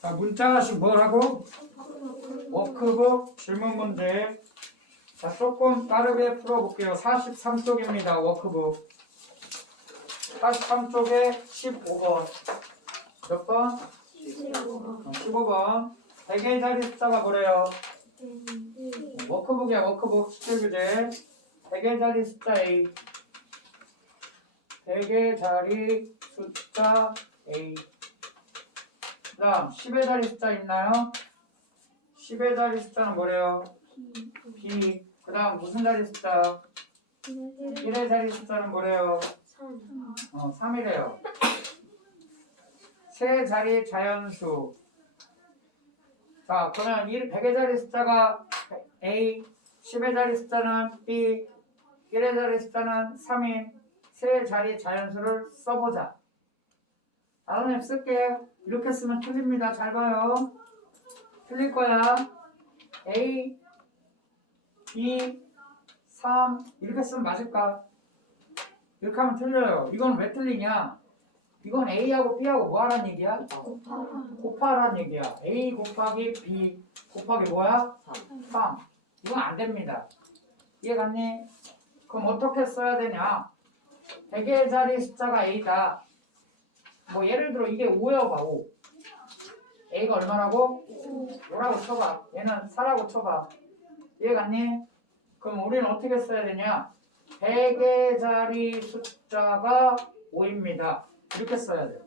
자, 문자식 뭐라고? 워크북 질문 문제. 자, 조금 빠르게 풀어볼게요. 43쪽입니다. 워크북. 43쪽에 15번. 몇 번? 15번. 100의 자리 숫자가 뭐래요? 워크북이야, 워크북. 수출규제. 100의 자리 숫자 A. 100의 자리 숫자 A. 그 다음 10의 자리 숫자 있나요? 10의 자리 숫자는 뭐래요? B. 그 다음 무슨 자리 숫자? 1의 자리 숫자는 뭐래요? 3이래요. 세 자리 자연수. 자, 그러면 100의 자리 숫자가 A, 10의 자리 숫자는 B, 1의 자리 숫자는 3인 세 자리 자연수를 써보자. 다음 앱 쓸게. 이렇게 쓰면 틀립니다. 잘 봐요. 틀릴 거야. A, B, 3 이렇게 쓰면 맞을까? 이렇게 하면 틀려요. 이건 왜 틀리냐? 이건 A하고 B하고 뭐 하라는 얘기야? 곱하라는 얘기야. A 곱하기 B 곱하기 뭐야? 3. 이건 안 됩니다. 이해갔니? 그럼 어떻게 써야 되냐? 100의 자리 숫자가 A다. 뭐 예를 들어 이게 5여봐 5. A가 얼마라고? 5라고 쳐봐. 얘는 4라고 쳐봐. 이해갔니? 그럼 우리는 어떻게 써야 되냐? 100의 자리 숫자가 5입니다. 이렇게 써야 돼요.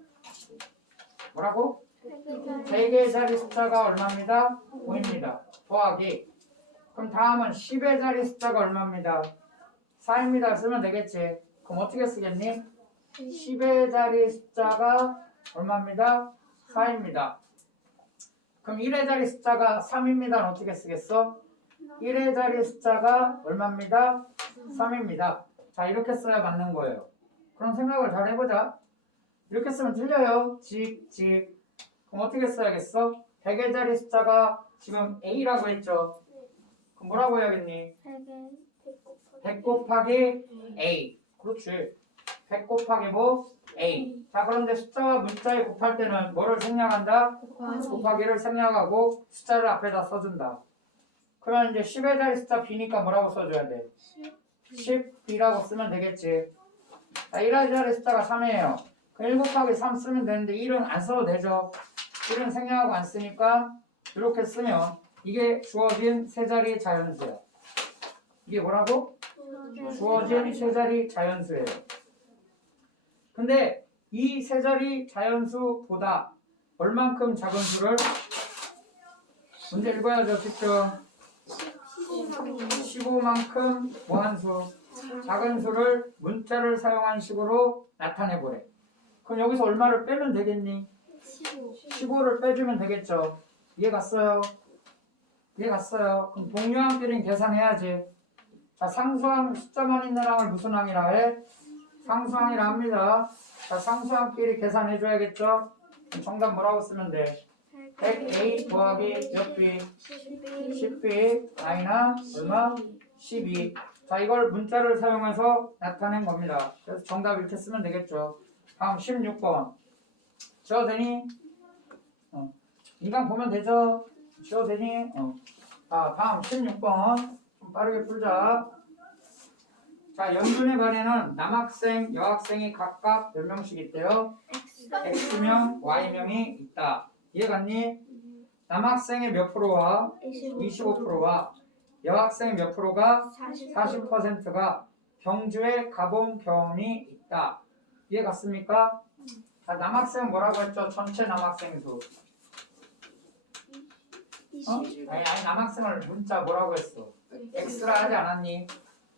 뭐라고? 100의 자리 숫자가 얼마입니다? 5입니다. 더하기. 그럼 다음은 10의 자리 숫자가 얼마입니다? 4입니다. 쓰면 되겠지. 그럼 어떻게 쓰겠니? 10의 자리 숫자가 얼마입니다? 4입니다. 그럼 1의 자리 숫자가 3입니다는 어떻게 쓰겠어? 1의 자리 숫자가 얼마입니다? 3입니다. 자, 이렇게 써야 맞는 거예요. 그럼 생각을 잘 해보자. 이렇게 쓰면 틀려요. 직. 그럼 어떻게 써야겠어? 100의 자리 숫자가 지금 A라고 했죠? 그럼 뭐라고 해야겠니? 100 곱하기 A. 그렇지. 100 곱하기 뭐? A. 자, 그런데 숫자와 문자에 곱할 때는 뭐를 생략한다? 곱하기를 생략하고 숫자를 앞에다 써준다. 그러면 이제 10의 자리 숫자 B니까 뭐라고 써줘야 돼? 10B라고 쓰면 되겠지. 자, 1의 자리 숫자가 3이에요. 1 곱하기 3 쓰면 되는데 1은 안 써도 되죠. 1은 생략하고 안 쓰니까 이렇게 쓰면 이게 주어진 세 자리 자연수예요. 이게 뭐라고? 주어진 세 자리 자연수예요. 근데 이 세 자리 자연수보다 얼만큼 작은 수를 문제 읽어야죠. 직접 15만큼 무한수 작은 수를 문자를 사용한 식으로 나타내보래. 그럼 여기서 얼마를 빼면 되겠니? 15를 빼주면 되겠죠. 이해 갔어요? 이해 갔어요? 그럼 동류항끼리는 계산해야지. 자, 상수항 숫자만 있는 항을 무슨 항이라 해? 상수항이라 합니다. 자, 상수항끼리 계산해줘야겠죠? 그럼 정답 뭐라고 쓰면 돼? 100A 더하기 몇 B? 10B 마이너스 얼마? 12. 자, 이걸 문자를 사용해서 나타낸 겁니다. 그래서 정답 이렇게 쓰면 되겠죠. 다음 16번. 지워도 되니? 인강 보면 되죠? 지워도 되니? 자, 다음 16번. 좀 빠르게 풀자. 자, 연분의 반에는 남학생, 여학생이 각각 몇 명씩 있대요? X명, Y명이 있다. 이해갔니? 남학생의 몇 프로와 25%와 여학생의 몇 프로가 40%가 경주에 가본 경험이 있다. 이해 갔습니까? 자, 남학생은 뭐라고 했죠? 전체 남학생 수. 아니, 남학생을 문자 뭐라고 했어? X라 하지 않았니?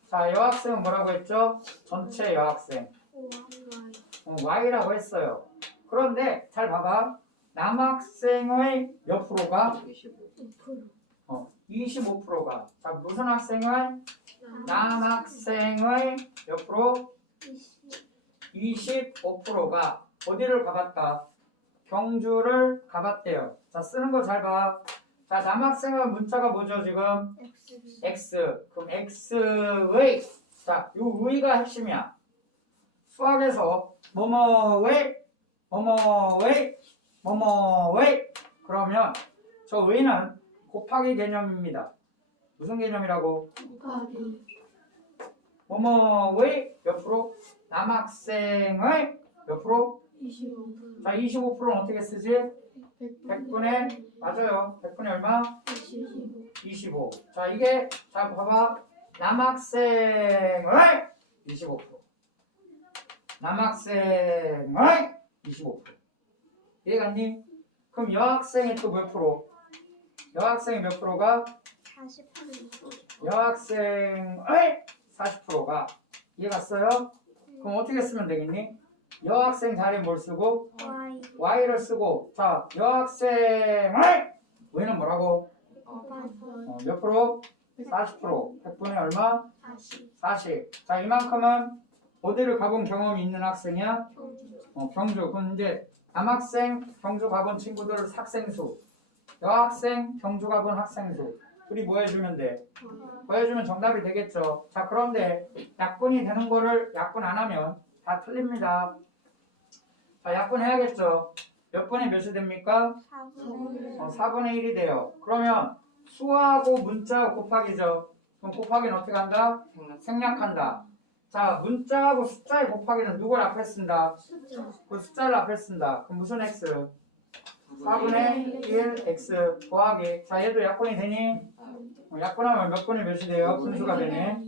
자, 여학생은 뭐라고 했죠? 전체 여학생. Y라고 했어요. 그런데 잘 봐봐. 남학생의 몇 프로가? 25%가. 자, 무슨 학생을? 남학생의 몇 프로? 25%가 어디를 가봤다? 경주를 가봤대요. 자, 쓰는 거 잘 봐. 자, 남학생의 문자가 뭐죠, 지금? X. 그럼 X의, 자, 요 의가 핵심이야. 수학에서 뭐뭐의, 뭐뭐의, 뭐뭐의. 저 의는 곱하기 개념입니다. 무슨 개념이라고? 곱하기 뭐뭐의 몇 프로? 남학생의 몇 프로? 25%. 자, 25%는 어떻게 쓰지? 100분의 맞아요. 100분의 얼마? 25. 25. 자, 이게 자 봐봐. 남학생의 25%. 남학생의 25%. 이해갔니? 그럼 여학생의 또 몇 프로? 여학생의 몇 프로가? 40%. 여학생의 40%가 이해갔어요? 그럼 어떻게 쓰면 되겠니? 여학생 자리에 뭘 쓰고? Y. y를 쓰고 자 여학생의 y는 뭐라고? 몇 프로? 40%. 100분의 얼마? 40. 40. 자 이만큼은 어디를 가본 경험이 있는 학생이야? 경주. 그럼 이제 남학생 경주 가본 친구들 학생수, 여학생 경주 가본 학생수 둘이 뭐 해주면 돼? 뭐 해주면 정답이 되겠죠. 자 그런데 약분이 되는 거를 약분 안 하면 다 틀립니다. 자 약분 해야겠죠. 몇 분의 몇이 됩니까? 4분의 1이 돼요. 그러면 수하고 문자 곱하기죠. 그럼 곱하기는 어떻게 한다? 생략한다. 자 문자하고 숫자의 곱하기는 누굴 앞에 쓴다? 숫자. 그 숫자를 앞에 쓴다. 그럼 무슨 x? 4분의 1 x 더하기. 자 얘도 약분이 되니? 약분하면 몇 분의 몇이 돼요? 분수가 되네.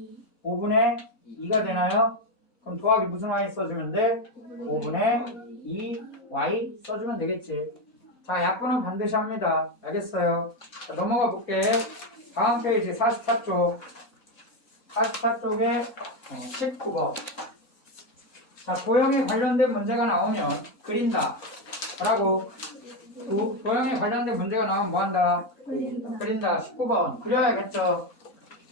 5분의 2가 되나요? 그럼 더하기 무슨 y 써주면 돼? 5분의 2 y 써주면 되겠지. 자 약분은 반드시 합니다. 알겠어요? 자, 넘어가 볼게. 다음 페이지 44쪽 44쪽에 19번. 자 도형에 관련된 문제가 나오면 그린다 라고. 도형에 관련된 문제가 나오면 뭐한다? 그린다. 19번 그려야겠죠.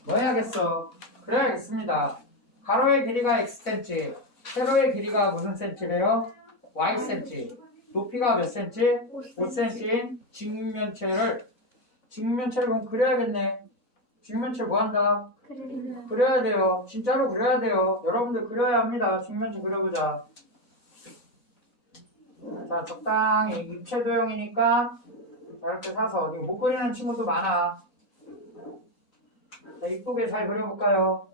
뭐 해야겠어? 그려야겠습니다. 가로의 길이가 xcm, 세로의 길이가 무슨 cm래요? ycm. 높이가 몇 cm? 5cm인 직면체를 그럼 그려야겠네. 직면체 뭐 한다? 그려야 돼요. 진짜로 그려야 돼요. 여러분들 그려야 합니다. 직면체 그려보자. 자 적당히 입체 도형이니까 이렇게 사서 못 그리는 친구도 많아. 자, 이쁘게 잘 그려볼까요?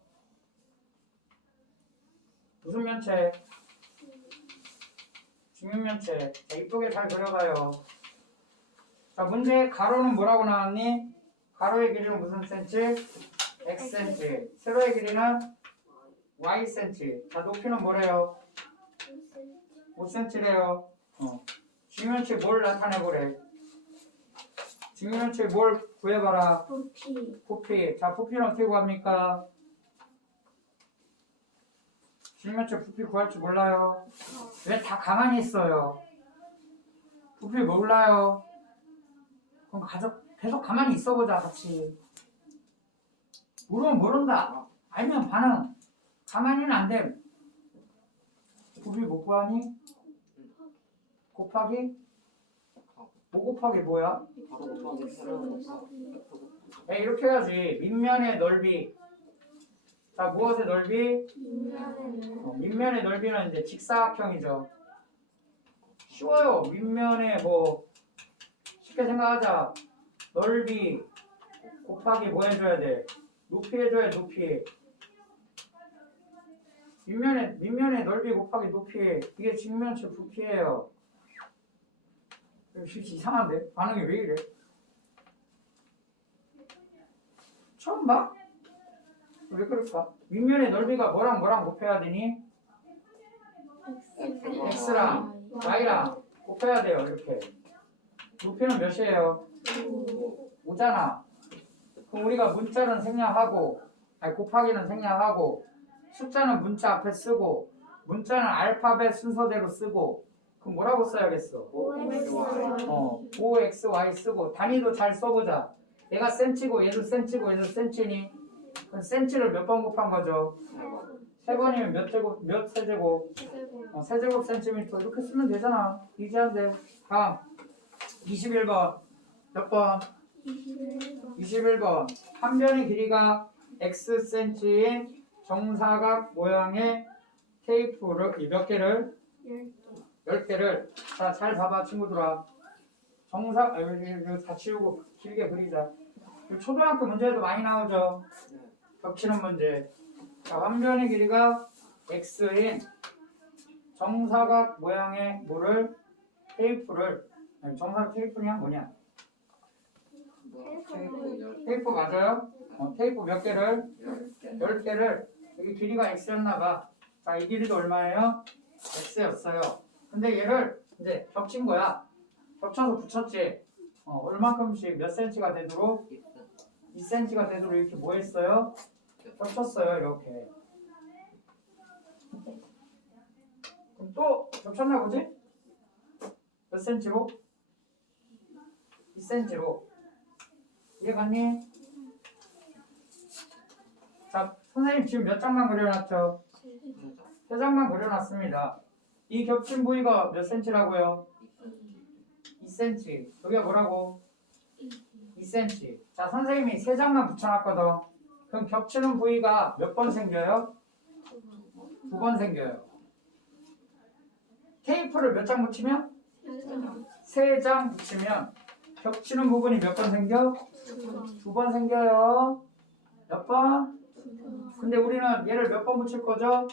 무슨 면체? 직면체. 자, 이쁘게 잘 그려봐요. 자 문제 가로는 뭐라고 나왔니? 가로의 길이는 무슨 센치? xcm. 세로의 길이는 ycm. 자 높이는 뭐래요? 5cm래요. 직면체 뭘 나타내보래? 직면체 뭘 구해봐라? 부피. 자 부피는 어떻게 구합니까? 직면체 부피 구할 줄 몰라요. 왜 다 가만히 있어요? 부피 몰라요. 그럼 계속 가만히 있어보자 같이. 모르면 모른다. 알면 반응. 가만히는 안 돼. 부피 못 구하니? 곱하기? 뭐 곱하기 뭐야? 이렇게 해야지. 밑면의 넓이. 자 무엇의 넓이? 밑면의 넓이는 이제 직사각형이죠. 쉬워요. 밑면에 뭐 쉽게 생각하자. 넓이 곱하기 뭐 해줘야 돼? 높이 해줘야 돼. 높이. 밑면의 넓이 곱하기 높이. 이게 직면체 부피예요. 이상한데? 반응이 왜 이래? 처음 봐? 왜 그럴까? 밑면의 넓이가 뭐랑 곱해야 되니? x랑 y랑 곱해야 돼요. 이렇게. 높이는 몇이에요? 5잖아. 그럼 우리가 문자는 생략하고 곱하기는 생략하고 숫자는 문자 앞에 쓰고 문자는 알파벳 순서대로 쓰고 그럼 뭐라고 써야겠어? 5xy 쓰고 단위도 잘 써보자. 얘가 센치고 얘도 센치고 얘도 센치니 그럼 센치를 몇 번 곱한 거죠? 3번이면 몇 세제곱? 세제곱 센티미터 이렇게 쓰면 되잖아. 이지한데. 다음 21번 몇 번? 21번 한 변의 길이가 xcm인 정사각 모양의 테이프를 몇 개를? 10개를. 자 잘 봐봐 친구들아. 이거 다 치우고 길게 그리자. 이거 초등학교 문제에도 많이 나오죠. 겹치는 문제. 자, 한변의 길이가 x인 정사각 모양의 뭐를 테이프를 아니, 정사각 테이프냐 뭐냐? 테이프 맞아요? 테이프 몇 개를? 10개를 여기 길이가 x였나 봐. 자, 이 길이도 얼마예요? x였어요. 근데 얘를 이제 겹친 거야. 겹쳐서 붙였지. 얼마큼씩 몇 cm가 되도록 2cm가 되도록 이렇게 뭐 했어요? 겹쳤어요. 이렇게. 그럼 또 겹쳤나 보지? 몇 cm로? 2cm로. 이해갔니? 자, 선생님 지금 몇 장만 그려놨죠? 3장만 그려놨습니다. 이 겹친 부위가 몇 cm라고요? 2cm. 여기가 뭐라고? 2cm. 자, 선생님이 3장만 붙여놨거든. 그럼 겹치는 부위가 몇 번 생겨요? 2번 생겨요. 테이프를 몇 장 붙이면? 3장 붙이면 겹치는 부분이 몇 번 생겨? 2번 생겨요. 몇 번? 근데 우리는 얘를 몇 번 붙일 거죠?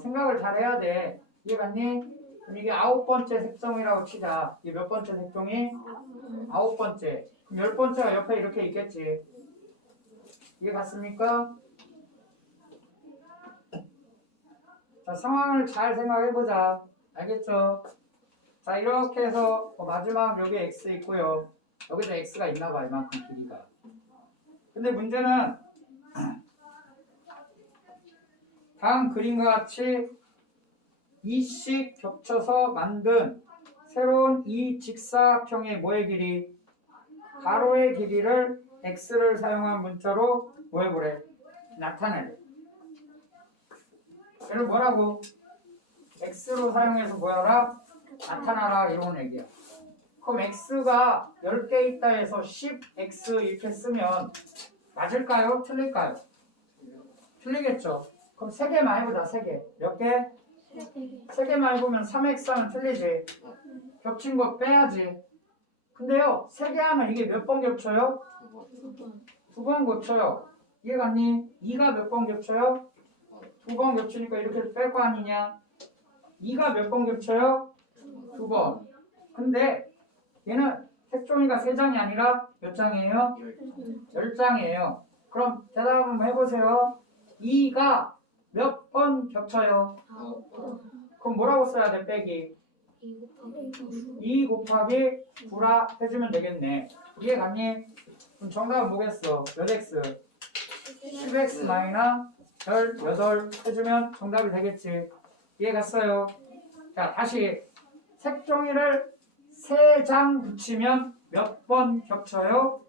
생각을 잘 해야 돼. 이해갔니? 그럼 이게 9번째 색종이라고 치자. 이게 몇 번째 색종이? 9번째. 그럼 10번째가 옆에 이렇게 있겠지. 이해갔습니까? 자, 상황을 잘 생각해보자. 알겠죠? 자, 이렇게 해서 마지막 여기 x 있고요. 여기도 x가 있나봐, 이만큼 길이가. 근데 문제는 다음 그림과 같이 이씩 겹쳐서 만든 새로운 이 직사각형의 뭐의 길이? 가로의 길이를 x를 사용한 문자로 뭐 해보래? 나타내래. 얘를 뭐라고? x로 사용해서 뭐하라? 나타나라 이런 얘기야. 그럼 x가 10개 있다 해서 10x 이렇게 쓰면 맞을까요? 틀릴까요? 틀리겠죠. 그럼 3개만 해보자. 3개. 몇 개? 3개만 해보면 3x 하면 틀리지. 겹친 거 빼야지. 근데요 3개 하면 이게 몇 번 겹쳐요? 2번 겹쳐요. 이해갔니? 2가 몇 번 겹쳐요? 2번 겹치니까 이렇게 뺄 거 아니냐? 2가 몇 번 겹쳐요? 2번. 근데 얘는 색종이가 3장이 아니라 몇 장이에요? 10장이에요. 그럼 대답 한번 해보세요. 2가 몇 번 겹쳐요? 그럼 뭐라고 써야 돼? 빼기 2 곱하기 9라 해주면 되겠네. 이해갔니? 그럼 정답은 뭐겠어? 몇 x? 10x 마이너스 18 해주면 정답이 되겠지. 이해갔어요? 자, 다시 색종이를 3장 붙이면 몇 번 겹쳐요?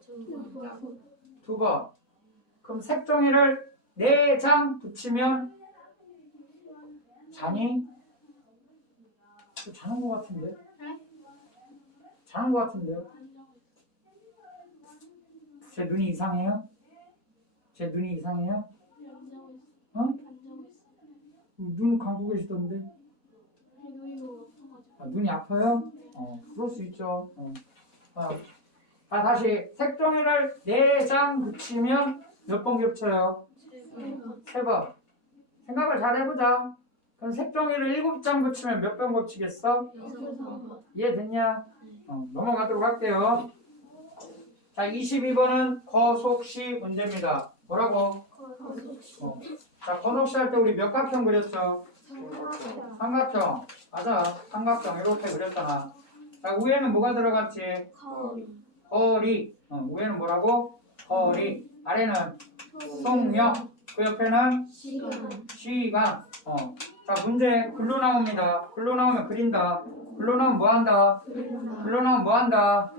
2번. 그럼 색종이를 4장 붙이면 자니? 자는 것 같은데? 자는 것 같은데요? 제 눈이 이상해요? 제 눈이 이상해요? 눈 감고 계시던데? 눈이 아파요? 그럴 수 있죠. 다시 색종이를 4장 붙이면 몇 번 겹쳐요? 3번. 생각을 잘 해보자. 그럼 색종이를 7장 붙이면 몇 번 겹치겠어? 이해됐냐? 넘어가도록 할게요. 자, 22번은 거속시 문제입니다. 뭐라고? 자, 거속시 할 때 우리 몇 각형 그렸죠? 삼각형. 맞아. 삼각형 이렇게 그렸잖아. 자, 위에는 뭐가 들어갔지? 거리. 위에는 뭐라고? 거리. 아래는 속력. 그 옆에는 시간. 자, 문제 글로 나옵니다. 글로 나오면 그린다. 글로 나오면 뭐 한다? 글로 나오면 뭐 한다?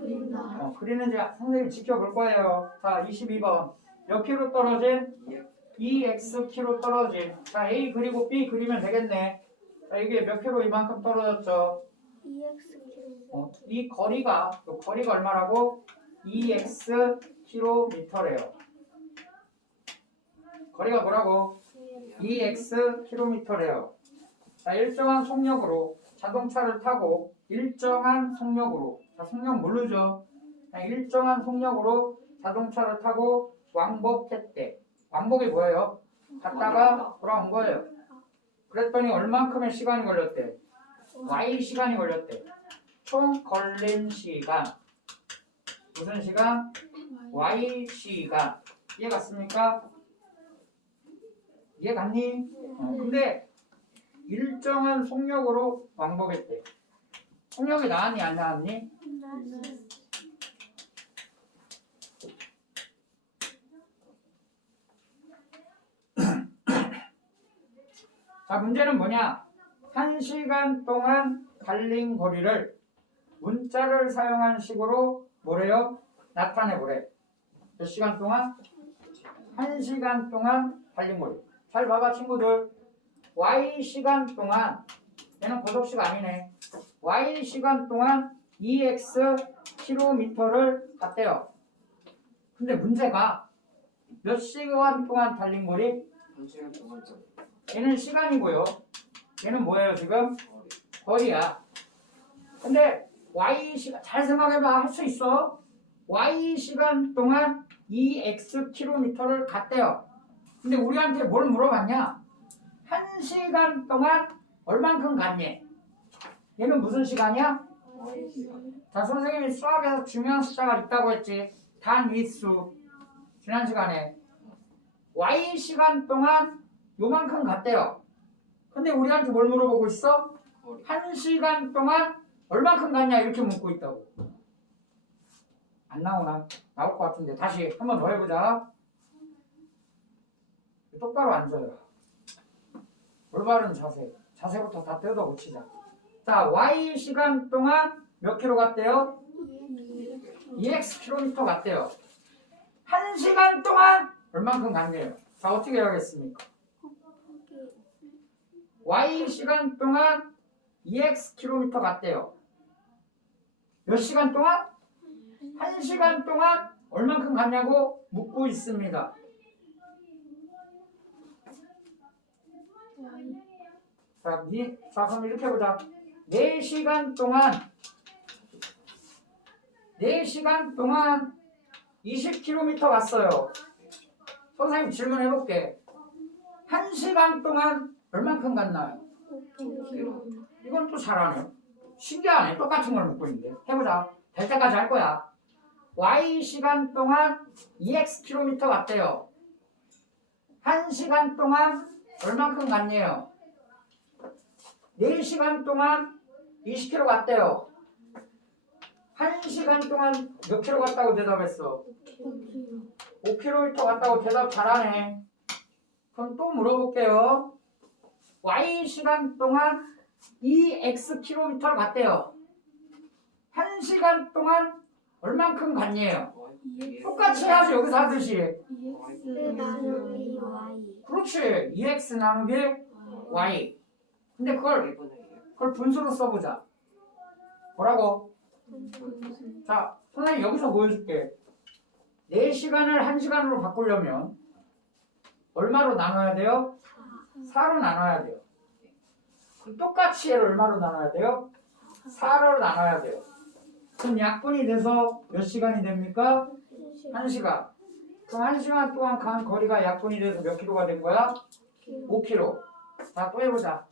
그리는지 선생님 지켜볼 거예요. 자, 22번. 몇 킬로 떨어진? 2x 킬로 떨어진. 자, A 그리고 B 그리면 되겠네. 자, 이게 몇 킬로 이만큼 떨어졌죠? 2x 이 거리가 얼마라고? 2x 킬로미터래요. 거리가 뭐라고? 2x 킬로미터래요. 자, 일정한 속력으로 자동차를 타고 일정한 속력으로 자, 속력 모르죠? 그냥 일정한 속력으로 자동차를 타고 왕복했대. 왕복이 뭐예요? 갔다가 돌아온 거예요. 그랬더니 얼만큼의 시간이 걸렸대? Y 시간이 걸렸대. 총 걸린 시간. 무슨 시간? Y 시간. 이해 갔습니까? 이해 갔니? 근데 일정한 속력으로 왕복했대. 속력이 나왔니 안 나왔니? 자, 문제는 뭐냐? 1시간 동안 달린 거리를 문자를 사용한 식으로 뭐래요? 나타내 보래. 몇 시간 동안? 1시간 동안 달린 거리. 잘 봐봐 친구들. Y 시간 동안, 얘는 고속시가 아니네. Y 시간 동안 EX 킬로미터를 갔대요. 근데 문제가 몇 시간 동안 달린 거리? 1시간 동안 얘는 시간이고요. 얘는 뭐예요 지금? 거리야. 근데 Y 시간, 잘 생각해봐. 할 수 있어. Y 시간 동안 EX 킬로미터를 갔대요. 근데 우리한테 뭘 물어봤냐? 1시간 동안 얼만큼 갔니? 얘는 무슨 시간이야? 자, 선생님이 수학에서 중요한 숫자가 있다고 했지. 단위수. 지난 시간에 Y 시간 동안 요만큼 갔대요. 근데 우리한테 뭘 물어보고 있어? 1시간 동안 얼만큼 갔냐 이렇게 묻고 있다고. 안 나오나? 나올 것 같은데 다시 한 번 더 해보자. 똑바로 앉아요. 올바른 자세. 자세부터 다 뜯어 고치자. 자, Y 시간 동안 몇 킬로 갔대요? EX 킬로미터 갔대요. 1시간 동안 얼만큼 갔네요. 자, 어떻게 해야겠습니까? Y 시간 동안 EX 킬로미터 갔대요. 몇 시간 동안? 1시간 동안 얼만큼 갔냐고 묻고 있습니다. 자, 그럼 이렇게 해보자. 4시간 동안 20km 갔어요. 선생님 질문해볼게. 1시간 동안 얼만큼 갔나요? 이건 또 잘하네. 신기하네. 똑같은 걸 묻고 있는데. 해보자. 될 때까지 할 거야. Y 시간 동안 2x km 갔대요. 1시간 동안 얼만큼 갔네요? 4시간 동안 20km 갔대요. 1시간 동안 몇 킬로 갔다고 대답했어? 5km 갔다고 대답 잘하네. 그럼 또 물어볼게요. Y 시간 동안 2x 킬로미터를 갔대요. 1시간 동안 얼만큼 갔니에요? 똑같이 해야지 여기서 하듯이. 그렇지. 2x 나누기 y. 근데 그걸 분수로 써보자. 뭐라고? 자, 선생님 여기서 보여줄게. 4시간을 1시간으로 바꾸려면 얼마로 나눠야 돼요? 4로 나눠야 돼요. 그럼 똑같이 얘를 얼마로 나눠야 돼요? 4로 나눠야 돼요. 그럼 약분이 돼서 몇 시간이 됩니까? 1시간. 그럼 1시간 동안 간 거리가 약분이 돼서 몇 킬로가 된 거야? 5킬로. 자, 또 해보자.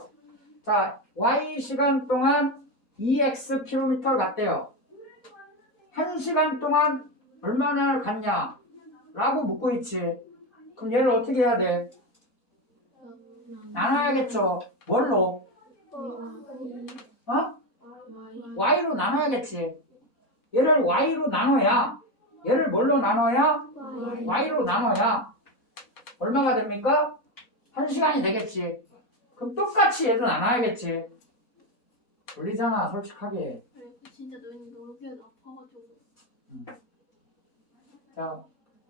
자, Y 시간 동안 2x 킬로미터를 갔대요. 1시간 동안 얼마나 갔냐? 라고 묻고 있지. 그럼 얘를 어떻게 해야 돼? 나눠야겠죠. 뭘로? Y로 나눠야겠지. 얘를 Y로 나눠야, 얘를 뭘로 나눠야? Y로 나눠야 얼마가 됩니까? 1시간이 되겠지. 그럼 똑같이 얘도 나눠야겠지. 돌리잖아, 솔직하게. 진짜 너무 아파가지고. 자,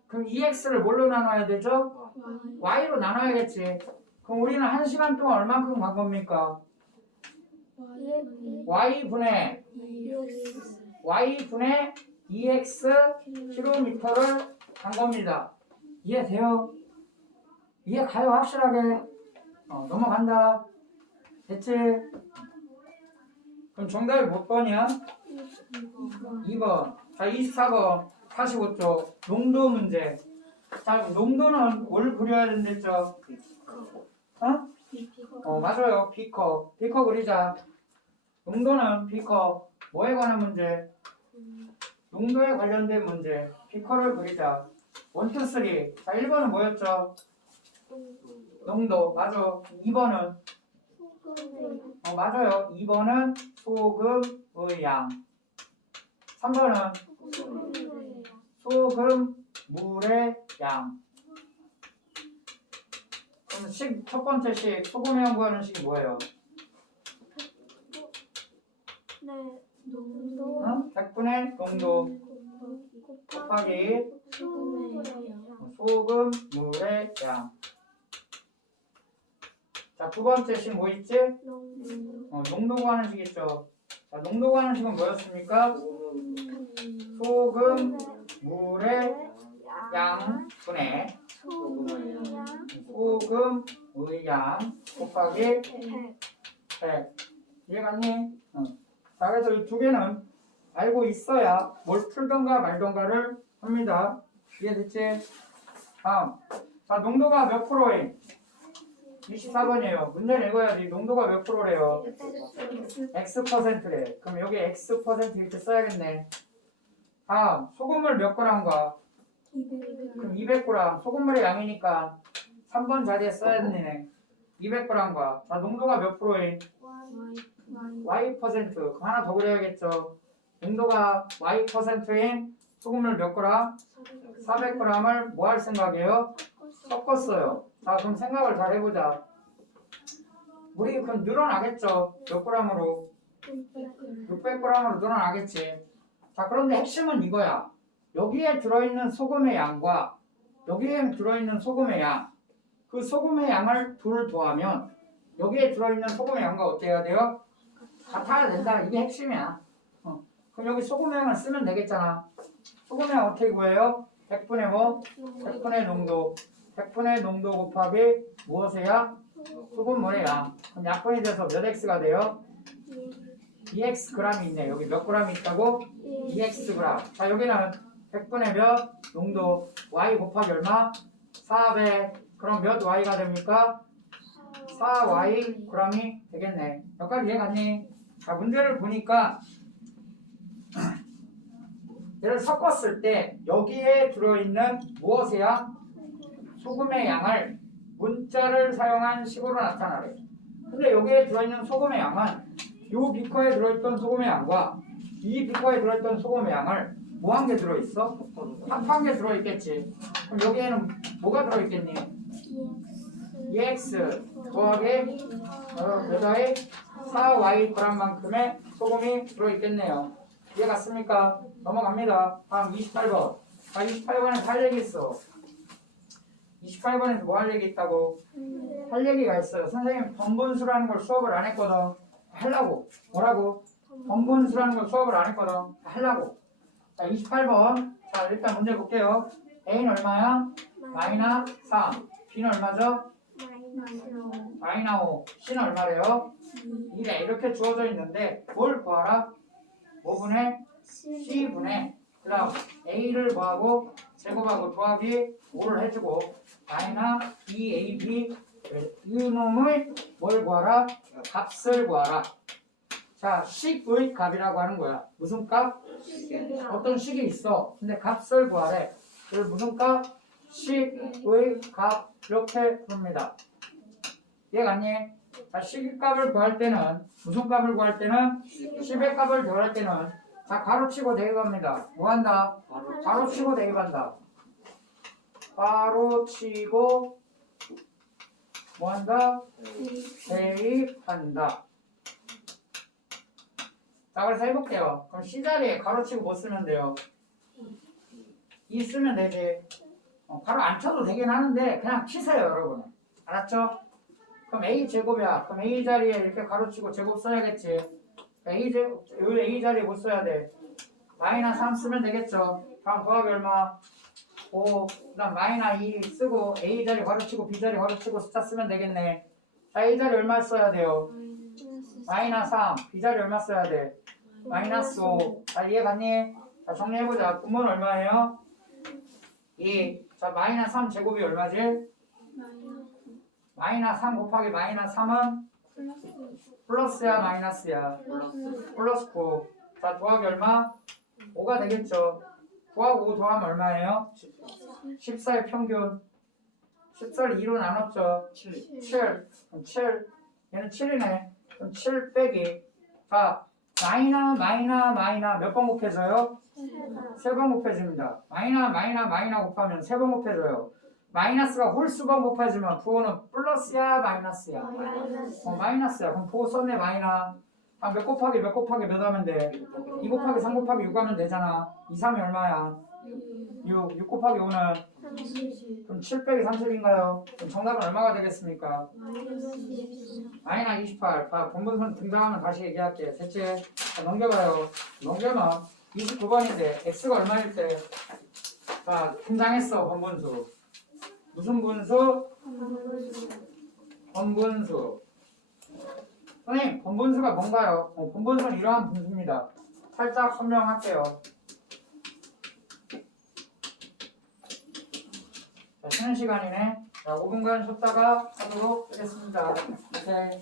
그럼 2x를 뭘로 나눠야 되죠? y로 나눠야겠지. 그럼 우리는 1시간 동안 얼만큼 간 겁니까? y분의 2x 킬로미터를 간 겁니다. 이해돼요? 이해 가요? 확실하게? 넘어간다. 됐지? 그럼 정답이 몇 번이야? 2번. 자, 24번. 45쪽. 농도 문제. 자, 농도는 뭘 그려야 된댔죠? 맞아요. 비커. 비커 그리자. 농도는 비커. 뭐에 관한 문제? 농도에 관련된 문제. 비커를 그리자. 1, 2, 3. 자, 1번은 뭐였죠? 농도. 맞아. 2번은? 맞아요. 2번은 소금의 양. 3번은 소금, 물의 양. 그럼 첫 번째 식, 소금의 양 구하는 식이 뭐예요? 농도 100분의 농도 곱하기 소금, 물의 양. 자, 두 번째 식 뭐 있지? 농도 구하는 식 있죠? 자, 농도 구하는 식은 뭐였습니까? 소금, 물의 양 분의 소금의 양 곱하기 100. 이해갔니? 자, 그래서 이 두 개는 알고 있어야 뭘 풀던가 말던가를 합니다. 이해됐지? 다음. 자, 농도가 몇 프로에? 24번이에요. 문제를 읽어야지. 농도가 몇 프로래요? X%래. 그럼 여기 X% 이렇게 써야겠네. 다음. 소금물 몇 g과? 그럼 200g. 소금물의 양이니까 3번 자리에 써야 되네. 200g과. 자, 농도가 몇 프로에? Y%. 그럼 하나 더 그려야겠죠. 농도가 Y%인 소금물 몇 g? 400g을 뭐 할 생각이에요? 섞었어요. 자, 그럼 생각을 잘 해보자. 물이 그럼 늘어나겠죠? 몇 g으로? 600g으로 늘어나겠지. 자, 그런데 핵심은 이거야. 여기에 들어있는 소금의 양과 여기에 들어있는 소금의 양, 그 소금의 양을 둘 더하면 여기에 들어있는 소금의 양과 어떻게 해야 돼요? 같아야 된다. 이게 핵심이야. 그럼 여기 소금의 양을 쓰면 되겠잖아. 소금의 양 어떻게 구해요? 100분의 뭐? 100분의 농도. 100분의 농도 곱하기 무엇의 양? 소금물의 양. 그럼 약분이 돼서 몇 x가 돼요? 2x g이 있네. 여기 몇 g이 있다고? 2x g. 자, 여기는 100분의 몇? 농도. y 곱하기 얼마? 400. 그럼 몇 y가 됩니까? 4y g이 되겠네. 여기까지 이해갔니? 자, 문제를 보니까 얘를 섞었을 때 여기에 들어있는 무엇의 양? 소금의 양을 문자를 사용한 식으로 나타나래. 근데 여기에 들어있는 소금의 양은 이 비커에 들어있던 소금의 양과 이 비커에 들어있던 소금의 양을 뭐 한 개 들어있어? 합한 게 들어있겠지. 그럼 여기에는 뭐가 들어있겠니? 2x 더하기 여자의 4y g만큼의 소금이 들어있겠네요. 이해 갔습니까? 넘어갑니다. 다음 28번. 28번에 할 얘기 있어. 28번에서 뭐 할 얘기 있다고? 할 얘기가 있어요. 선생님 번분수라는 걸 수업을 안 했거든. 하려고. 뭐라고? 번분수라는 걸 수업을 안 했거든. 하려고. 자, 28번. 자, 일단 문제 볼게요. A는 얼마야? 마이너 3. B는 얼마죠? 마이너 5. C는 얼마래요? 2래. 이렇게 주어져 있는데 뭘 구하라? 5분의 C분의 그 다음 A를 뭐하고? 제곱하고 더하기 5를 해주고 마이너 2AB 이놈의 뭘 구하라? 값을 구하라. 자, 식의 값이라고 하는 거야. 무슨 값? 어떤 식이 있어. 근데 값을 구하래. 그걸 무슨 값? 식의 값. 이렇게 부릅니다. 이해갔니? 자, 식의 값을 구할 때는 무슨 값을 구할 때는 10의 값을 구할 때는 자, 가로치고 대입합니다. 뭐 한다? 가로치고 대입한다. 가로치고 뭐 한다? 대입한다. 자, 그래서 해볼게요. 그럼 C자리에 가로치고 뭐 쓰면 돼요? 2 쓰면 되지. 가로 안 쳐도 되긴 하는데 그냥 치세요, 여러분. 알았죠? 그럼 A 제곱이야. 그럼 A 자리에 이렇게 가로치고 제곱 써야겠지. A 제곱, 여기 A 자리에 뭐 써야 돼? 마이너 3 쓰면 되겠죠. 다음 더하기 얼마? 5. 그 다음 마이너 2 쓰고 A 자리 가로치고 B 자리 가로치고 숫자 쓰면 되겠네. 자, A 자리 얼마 써야 돼요? 마이너스 3. B자리 얼마 써야 돼? 마이너스 5. 자, 이해 갔니? 자, 정리해보자. 분모는 얼마예요? 2. 자, 마이너스 3 제곱이 얼마지? 마이너스 3 곱하기 마이너스 3은 플러스야 마이너스야? 플러스 9. 자, 더하기 얼마? 5가 되겠죠. 9하고 5 더하면 얼마예요? 14의 평균. 14를 2로 나눴죠. 7. 그럼 7. 얘는 7이네. 그럼 7 빼기. 자, 마이너 몇 번 곱해져요? 3번 곱해집니다. 마이너 곱하면 3번 곱해져요. 마이너스가 홀수번 곱해지면 부호는 플러스야 마이너스야? 마이너스야. 그럼 부호 썼네 마이너. 몇 곱하기 몇 하면 돼? 2 곱하기 3 곱하기 6 하면 되잖아. 2, 3이 얼마야? 6 곱하기 5는? 그럼 7 빼기 30인가요? 그럼 정답은 얼마가 되겠습니까? 마이너 28. 자, 본분선 등장하면 다시 얘기할게. 셋째. 자, 넘겨봐요. 넘겨면 29번인데 x가 얼마일 때? 자, 등장했어. 번분수. 무슨 분수? 번분수. 선생님, 번분수가 뭔가요? 번분수는 이러한 분수입니다. 살짝 설명할게요. 자, 쉬는 시간이네. 자, 5분간 쉬었다가 하도록 하겠습니다. 오케이.